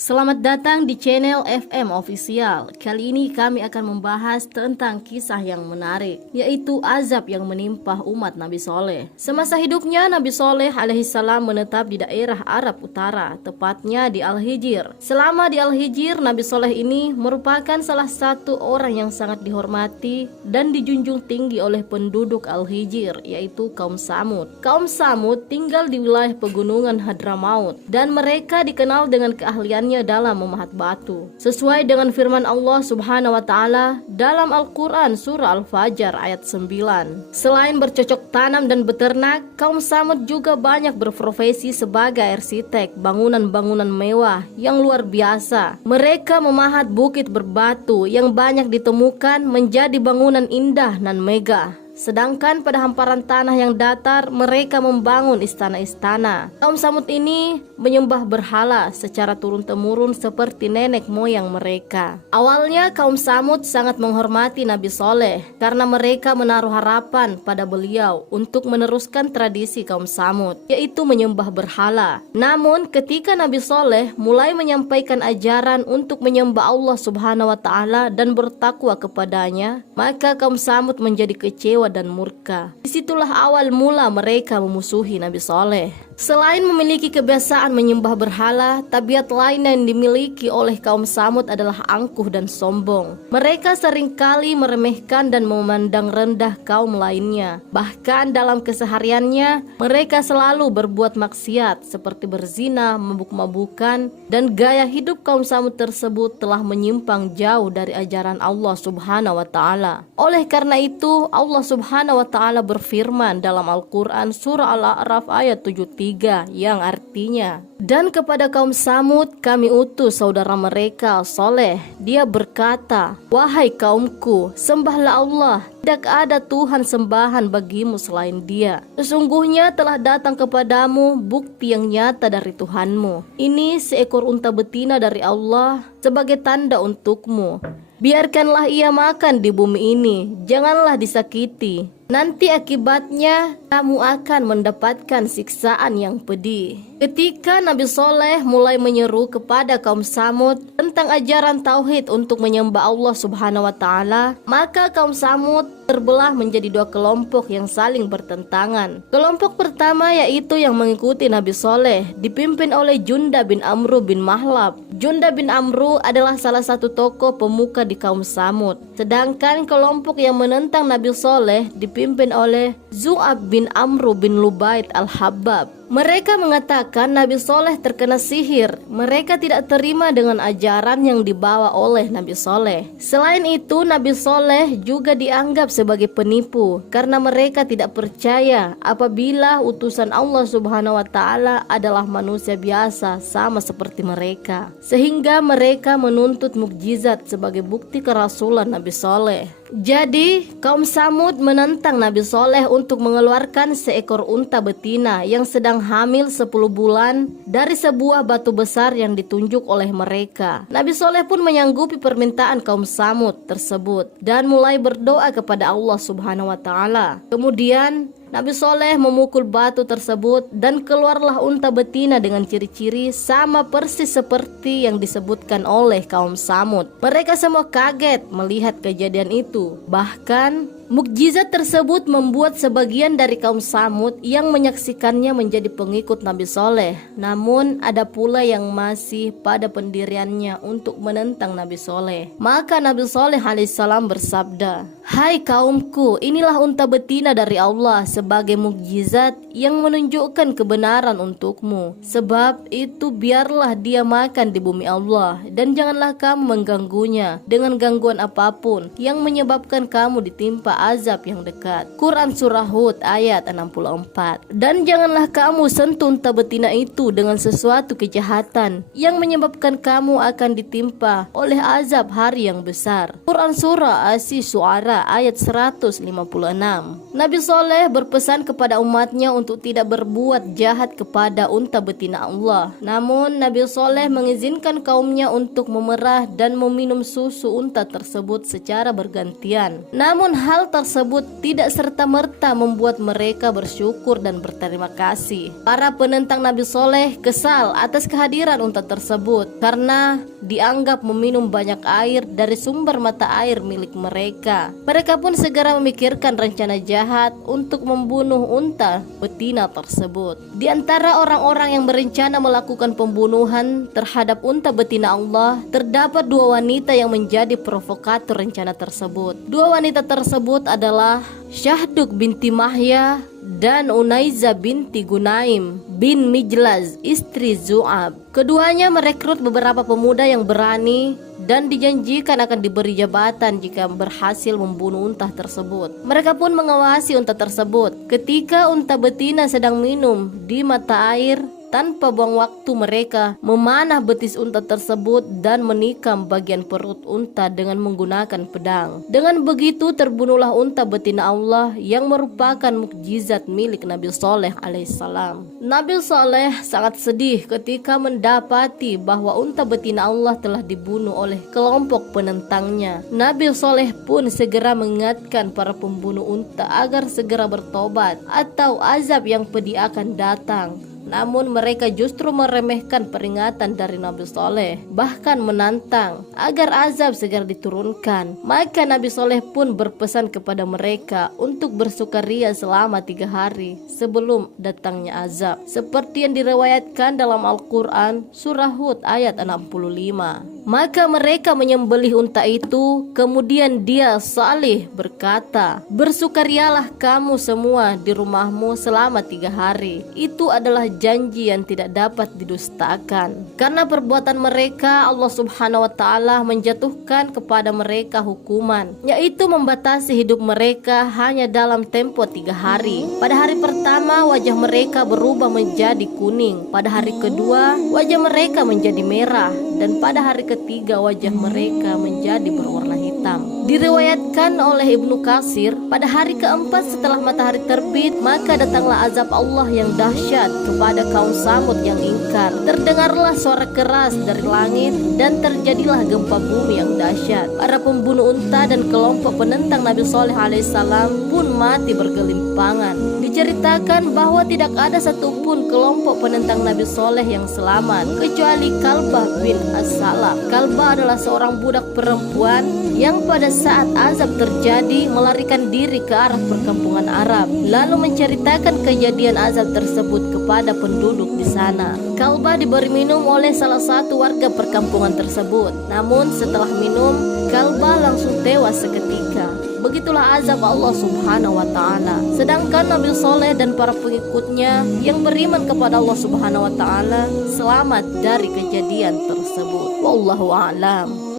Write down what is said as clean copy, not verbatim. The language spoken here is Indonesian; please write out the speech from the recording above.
Selamat datang di channel FM Official. Kali ini kami akan membahas tentang kisah yang menarik, yaitu azab yang menimpa umat Nabi Soleh. Semasa hidupnya, Nabi Soleh alaihissalam menetap di daerah Arab Utara, tepatnya di Al-Hijr. Selama di Al-Hijr, Nabi Soleh ini merupakan salah satu orang yang sangat dihormati dan dijunjung tinggi oleh penduduk Al-Hijr, yaitu kaum Samud. Kaum Samud tinggal di wilayah pegunungan Hadramaut, dan mereka dikenal dengan keahlian dalam memahat batu. Sesuai dengan firman Allah Subhanahu wa taala dalam Al-Qur'an surah Al-Fajr ayat 9. Selain bercocok tanam dan beternak, kaum Samud juga banyak berprofesi sebagai arsitek bangunan-bangunan mewah yang luar biasa. Mereka memahat bukit berbatu yang banyak ditemukan menjadi bangunan indah dan megah. Sedangkan pada hamparan tanah yang datar, mereka membangun istana-istana. Kaum Samud ini menyembah berhala secara turun-temurun seperti nenek moyang mereka. Awalnya kaum Samud sangat menghormati Nabi Soleh karena mereka menaruh harapan pada beliau untuk meneruskan tradisi kaum Samud, yaitu menyembah berhala. Namun ketika Nabi Soleh mulai menyampaikan ajaran untuk menyembah Allah Subhanahu wa taala dan bertakwa kepadanya, maka kaum Samud menjadi kecewa dan murka. Disitulah awal mula mereka memusuhi Nabi Soleh. Selain memiliki kebiasaan menyembah berhala, tabiat lain yang dimiliki oleh kaum Samud adalah angkuh dan sombong. Mereka seringkali meremehkan dan memandang rendah kaum lainnya. Bahkan dalam kesehariannya, mereka selalu berbuat maksiat seperti berzina, mabuk-mabukan, dan gaya hidup kaum Samud tersebut telah menyimpang jauh dari ajaran Allah Subhanahu wa taala. Oleh karena itu, Allah Subhanahu wa taala berfirman dalam Al-Qur'an surah Al-A'raf ayat 73 yang artinya, "Dan kepada kaum Samud kami utus saudara mereka Soleh. Dia berkata, wahai kaumku, sembahlah Allah. Tidak ada Tuhan sembahan bagimu selain Dia. Sesungguhnya telah datang kepadamu bukti yang nyata dari Tuhanmu. Ini seekor unta betina dari Allah sebagai tanda untukmu. Biarkanlah ia makan di bumi ini, janganlah disakiti. Nanti akibatnya kamu akan mendapatkan siksaan yang pedih." Ketika Nabi Soleh mulai menyeru kepada kaum Samud tentang ajaran tauhid untuk menyembah Allah Subhanahu wa taala, maka kaum Samud terbelah menjadi dua kelompok yang saling bertentangan. Kelompok pertama yaitu yang mengikuti Nabi Soleh, dipimpin oleh Junda bin Amru bin Mahlab. Junda bin Amru adalah salah satu tokoh pemuka di kaum Samud. Sedangkan kelompok yang menentang Nabi Soleh dipimpin oleh Zu'ab bin Amru bin Lubaid al-Habbab. Mereka mengatakan Nabi Soleh terkena sihir. Mereka tidak terima dengan ajaran yang dibawa oleh Nabi Soleh. Selain itu, Nabi Soleh juga dianggap sebagai penipu karena mereka tidak percaya apabila utusan Allah Subhanahu wa taala adalah manusia biasa sama seperti mereka, sehingga mereka menuntut mukjizat sebagai bukti kerasulan Nabi Soleh. Jadi, kaum Samud menentang Nabi Soleh untuk mengeluarkan seekor unta betina yang sedang hamil 10 bulan dari sebuah batu besar yang ditunjuk oleh mereka. Nabi Soleh pun menyanggupi permintaan kaum Samud tersebut dan mulai berdoa kepada Allah Subhanahu wa taala. Kemudian Nabi Soleh memukul batu tersebut dan keluarlah unta betina dengan ciri-ciri sama persis seperti yang disebutkan oleh kaum Samud. Mereka semua kaget melihat kejadian itu. Bahkan mukjizat tersebut membuat sebagian dari kaum Samud yang menyaksikannya menjadi pengikut Nabi Soleh. Namun ada pula yang masih pada pendiriannya untuk menentang Nabi Soleh. Maka Nabi Soleh alaihissalam bersabda, "Hai kaumku, inilah unta betina dari Allah sebagai mukjizat yang menunjukkan kebenaran untukmu. Sebab itu biarlah dia makan di bumi Allah dan janganlah kamu mengganggunya dengan gangguan apapun yang menyebabkan kamu ditimpa azab yang dekat." Quran Surah Hud ayat 64. Dan janganlah kamu sentuh unta betina itu dengan sesuatu kejahatan yang menyebabkan kamu akan ditimpa oleh azab hari yang besar. Quran Surah As-Syu'ara ayat 156. Nabi Soleh berpesan kepada umatnya untuk tidak berbuat jahat kepada unta betina Allah. Namun Nabi Soleh mengizinkan kaumnya untuk memerah dan meminum susu unta tersebut secara bergantian. Namun hal hal tersebut tidak serta-merta membuat mereka bersyukur dan berterima kasih. Para penentang Nabi Soleh kesal atas kehadiran unta tersebut karena dianggap meminum banyak air dari sumber mata air milik mereka. Mereka pun segera memikirkan rencana jahat untuk membunuh unta betina tersebut. Di antara orang-orang yang berencana melakukan pembunuhan terhadap unta betina Allah, terdapat dua wanita yang menjadi provokator rencana tersebut. Dua wanita tersebut adalah Syahduk binti Mahya dan Unaiza binti Gunaim bin Mijlaz, istri Zu'ab. Keduanya merekrut beberapa pemuda yang berani dan dijanjikan akan diberi jabatan jika berhasil membunuh unta tersebut. Mereka pun mengawasi unta tersebut. Ketika unta betina sedang minum di mata air, tanpa buang waktu mereka memanah betis unta tersebut dan menikam bagian perut unta dengan menggunakan pedang. Dengan begitu terbunuhlah unta betina Allah yang merupakan mukjizat milik Nabi Soleh alaihissalam. Nabi Soleh sangat sedih ketika mendapati bahwa unta betina Allah telah dibunuh oleh kelompok penentangnya. Nabi Soleh pun segera mengingatkan para pembunuh unta agar segera bertobat atau azab yang pedih akan datang. Namun mereka justru meremehkan peringatan dari Nabi Soleh, bahkan menantang agar azab segera diturunkan. Maka Nabi Soleh pun berpesan kepada mereka untuk bersukaria selama 3 hari sebelum datangnya azab, seperti yang diriwayatkan dalam Al-Quran surah Hud ayat 65. Maka mereka menyembelih unta itu. Kemudian dia Salih berkata, "Bersukarialah kamu semua di rumahmu selama 3 hari. Itu adalah janji yang tidak dapat didustakan." Karena perbuatan mereka, Allah Subhanahu wa Ta'ala menjatuhkan kepada mereka hukuman, yaitu membatasi hidup mereka hanya dalam tempo 3 hari. Pada hari pertama wajah mereka berubah menjadi kuning, pada hari kedua wajah mereka menjadi merah, dan pada hari ketiga wajah mereka menjadi berwarna hitam. Diriwayatkan oleh Ibnu Katsir, pada hari keempat setelah matahari terbit, maka datanglah azab Allah yang dahsyat kepada kaum Samud yang ingkar. Terdengarlah suara keras dari langit dan terjadilah gempa bumi yang dahsyat. Para pembunuh unta dan kelompok penentang Nabi Soleh alaihissalam pun mati bergelimpangan. Diceritakan bahwa tidak ada satupun kelompok penentang Nabi Soleh yang selamat kecuali Kalbah bin As-Salam. Kalbah adalah seorang budak perempuan yang pada saat azab terjadi melarikan diri ke arah perkampungan Arab, lalu menceritakan kejadian azab tersebut kepada penduduk di sana. Kalbah diberi minum oleh salah satu warga perkampungan tersebut. Namun setelah minum, Kalbah langsung tewas seketika. Begitulah azab Allah Subhanahu wa Ta'ala. Sedangkan Nabi Soleh dan para pengikutnya yang beriman kepada Allah Subhanahu wa Ta'ala selamat dari kejadian tersebut. Wallahu a'lam.